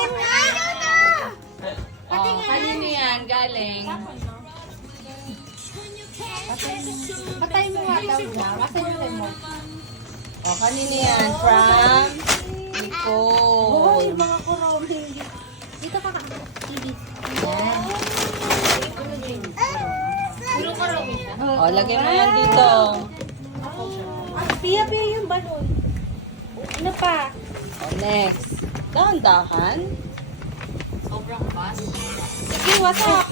Patingin nga. Oh, kanino yan? Galing. Patay mo nga daw na. Kasi yung remote. Oh, kanino yan? From Nicole. Mga kuroming. Dito ka ka. Yan. Puro kuroming na. Oh, lagay mo yan dito. Pia yung balon. Ano pa? Oh, next. Dahan-dahan. Sige, wasak.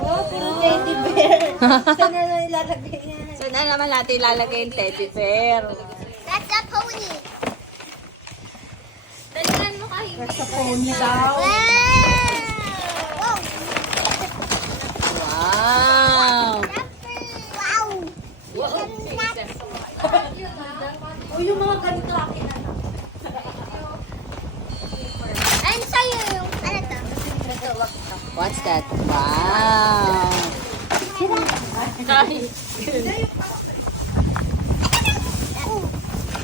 Oh, puro teddy bear. Saan na ilalagay yan? So, na naman natin ilalagay yung teddy bear. That's a pony. Dalihan mo kayo. That's a pony daw. Wow. Wow. Wow. O yung mga ganito akin na. Ano sa'yo yung, ano to? What's that? Wow.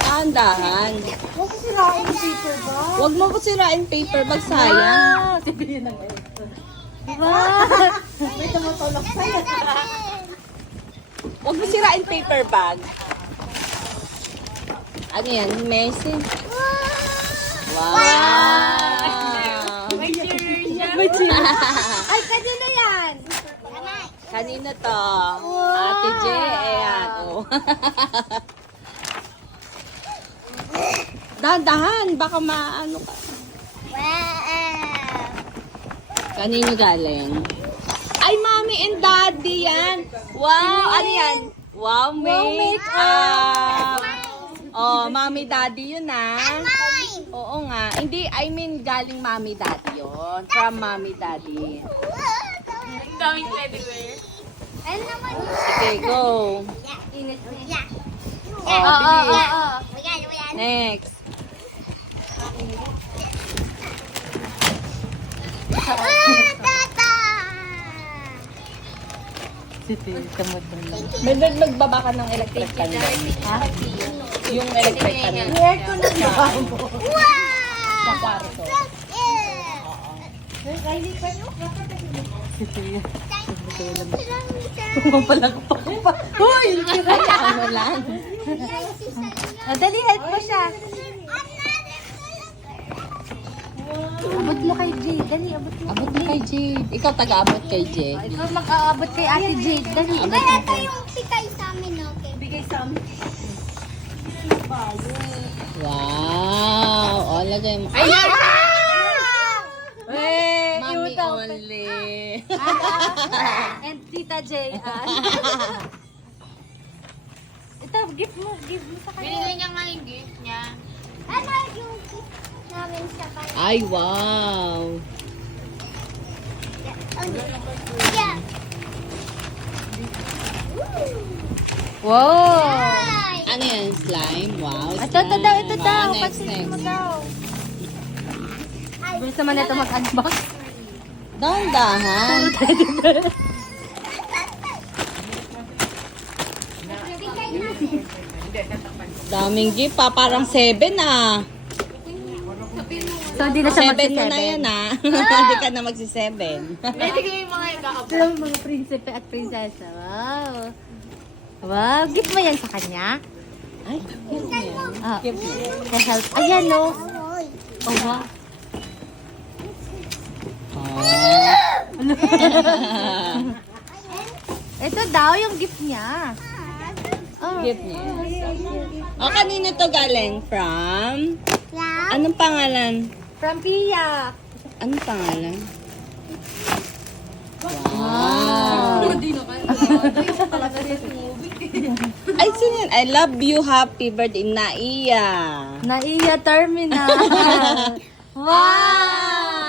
Dahan-dahan. Huwag sirain yung paper ba? Huwag mo sirain paper bag, sayang. Sabihin na ngayon. Diba? May tumutulog sa'yo. Huwag mo sirain paper bag. Ano yan? Messi? Wow. May cheers siya. May cheers. Ay, kanina yan. Kanina to? Ate J. Ayan. Oh. Dahan-dahan. Baka maano ka. Wow. Kanino galing? Ay, mommy and daddy yan. Wow. Ano yan? Wow, make up. Oh, mommy daddy yun ah. Mine. Oo nga. Hindi, I mean galing mommy daddy yun. From mommy daddy. Daming teddy bear. Ano naman? Okay, go. Yeah. Oh, bilis. Ayan. Next. Tata! May nagbaba ka ng electric fan ba? Ha? Yung electric fan. Aircon na ba mo? Wow! Sa kwarto. Kylie pa yun? Pumapalagpak pa. Uy! Ano lang? O, dali, help mo siya. Abot mo kay Jade. Dali, abot mo. Abot mo kay Jade. Ikaw taga-abot kay Jade. Ikaw makaabot kay Ate Jade. Dali. Kaya ito yung pikay sa amin, okay? Bigay sa amin. Wow! O, lagay mo. Ay! Mommy only. And Tita J. Ito, gift mo sa kanya. Binigay niya nga yung gift niya. Ano yung gift namin sa kanya? Ay, wow! Yeah. Wow! Ay! Ano yan? Slime? Wow, Ito daw, ito slime. daw. Oh, next, Pansin mo next. daw. Bilis naman ito mag-unbox. Dahan-dahan. Daming gift pa. Parang 7 ah. So, hindi na siya 7 mo na yan magsi-7. ah. Hindi ka na magsi-7. Binigay yung mga ikakabot. Ito yung mga prinsipe at prinsesa. Wow. Wow, gift mo yan sa kanya? Ay, gift mo yan. Ah, Gift mo. ka-help. Ayan, no? Oy. Oh, wow. Oh. Ito daw yung gift niya. Oh. Gift niya. O, kanino to galing? From? Yeah. Anong pangalan? From Pia. Anong pangalan? Wow. Ay, sino yan? I love you. Happy birthday, Naiya. Naiya Terminal. Wow!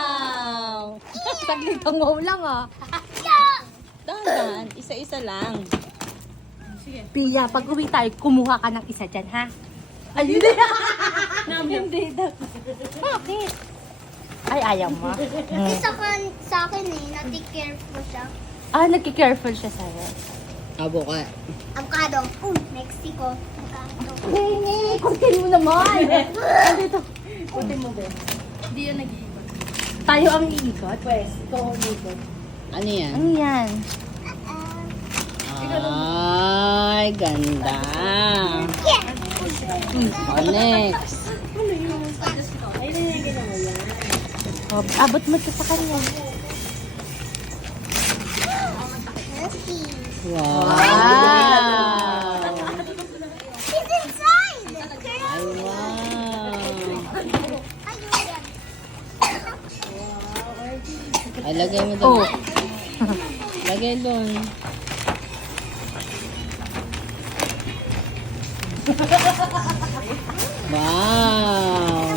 Saglit ang wow lang ah. Dahan, isa-isa lang. Pia, pag uwi tayo, kumuha ka ng isa dyan, ha? Ayun na. Hindi daw. Bakit? Ay, ayaw mo. Sa akin eh, na-take care ko siya. Ah, nagki-careful siya sa'yo. Abo ka. Avocado. Mexico. Avocado. Hindi, kuntin mo naman. Andito. Ikutin mo, Ben. Hindi yan nag-iikot. Tayo ang iikot? Pwes, ikaw ang iikot. Ano yan? Ano yan? Ay, ganda. Oh, next. Oh, abot mo ito sa kanya. Wow. He's inside. Ay, wow. Ay, lagay mo doon. Oh. Lagay doon. Wow.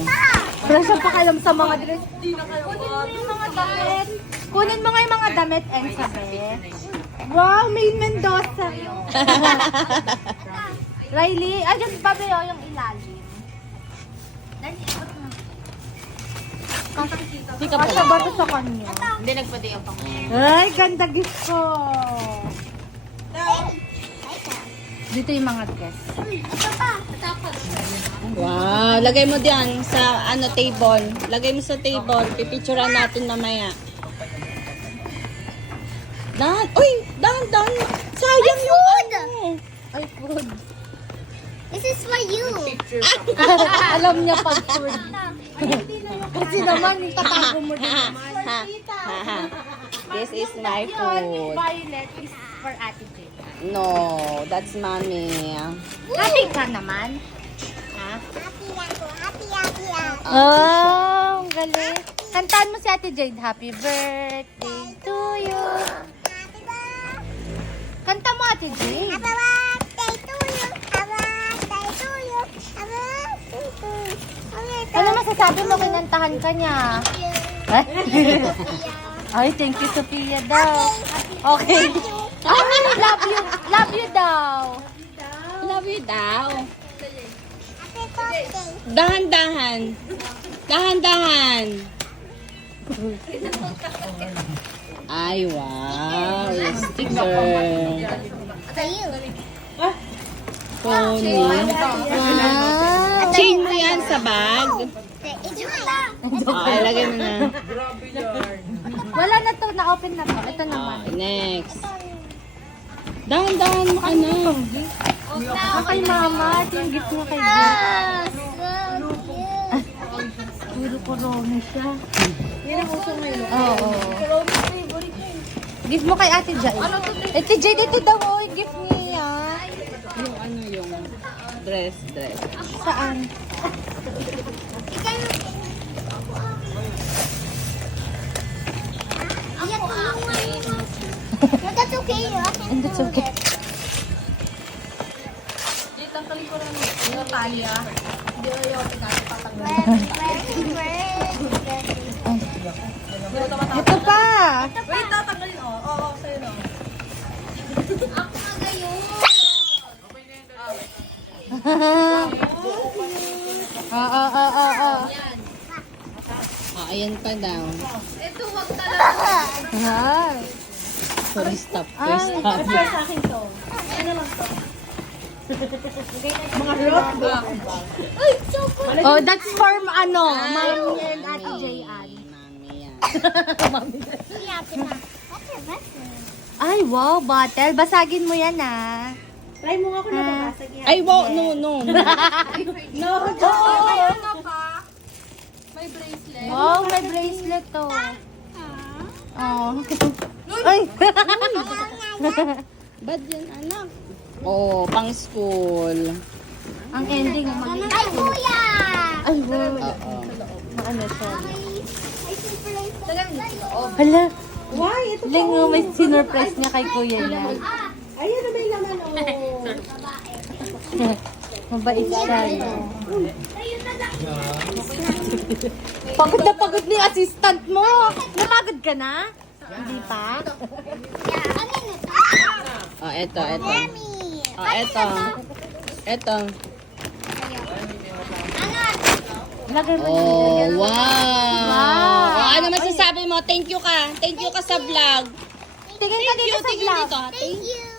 Fresh ang pakalam sa mga dress. Kunin mo yung mga damit. Kunin mo nga yung mga damit, Elizabeth. Wow, Maine Mendoza. Riley, dyan pa ba yung ilalim? Sika Kasya pa. ba ito sa kanya? Hindi nagpati ako. Ay, ganda gift ko. Dito yung mga dress. Wow. Lagay mo diyan sa table. Lagay mo sa table. Pipicturean natin mamaya. Dan. Uy, Dan. Sayang yung ano. Ay, food. This is for you. Alam niya pag food. Kasi naman, itatago mo din naman. This is my Yun, food. violet is for Ate J. No, that's mommy. Happy ka naman? Ha? Happy ako. Happy, happy, happy. Oh, ang galing. Kantaan mo si Ate Jade, happy birthday to you. Happy birthday. Kanta mo, Ate Jade. Happy birthday to you. Happy birthday to you. Happy birthday to you. Ano masasabi mo, kinantahan ka niya? Eh? Ay, thank you, Sophia daw. Okay. Ay, love you. Love you daw. Love you daw. Happy birthday. Dahan-dahan. Dahan-dahan. Ay, wow. Sticker. For you. Pony. Wow. Chain mo yan sa bag. It's mine. Ay, lagay mo na. Wala na to, na-open na to. Ito naman. Next. Dahan-dahan mo ka na. Kay mama, ito yung gift niya kay Jade. Ah, so cute. Puro corona siya. Oo. Gift mo kay Ate Jade. Ate Jade, ito daw oh, yung gift niya. Yung yung dress. Saan? That's okay. And that's okay. Ito pa. Wait, tatanggalin. Oo, sa'yo na. Ako nga gayon. Ayan pa daw. Ito, wag talaga. Ay. Sorry, stop. Ay, Stop. sa akin to. Ano lang to? Mga rock Oh, that's for Mami and Ate Jayan. Mami yan. Ay, wow, bottle. Basagin mo yan, Try mo nga kung nababasag yan. Ay, wow, no. Wow, may bracelet to. Oh. Ay! Bad yan, anak. Oh, pang school. Ang ending, Ay, kuya! Ay, wow. Oo. Ano siya? Ay, surprise. Hala. Why? Ito Ling, may sinurprise niya kay kuya niya. Ayun na may laman, oh. Mabait siya. Ayun na lang. Pagod na pagod ni assistant mo. Napagod ka na? Hindi pa? Yeah, ano yun? Oh, eto. Yummy. Oh, eto. Eto. Lagay mo Oh, yun. wow. Wow. Oh, ano masasabi mo? Thank you ka. Thank you ka sa vlog. Tingin ka dito sa Tingin vlog. dito. Thank you.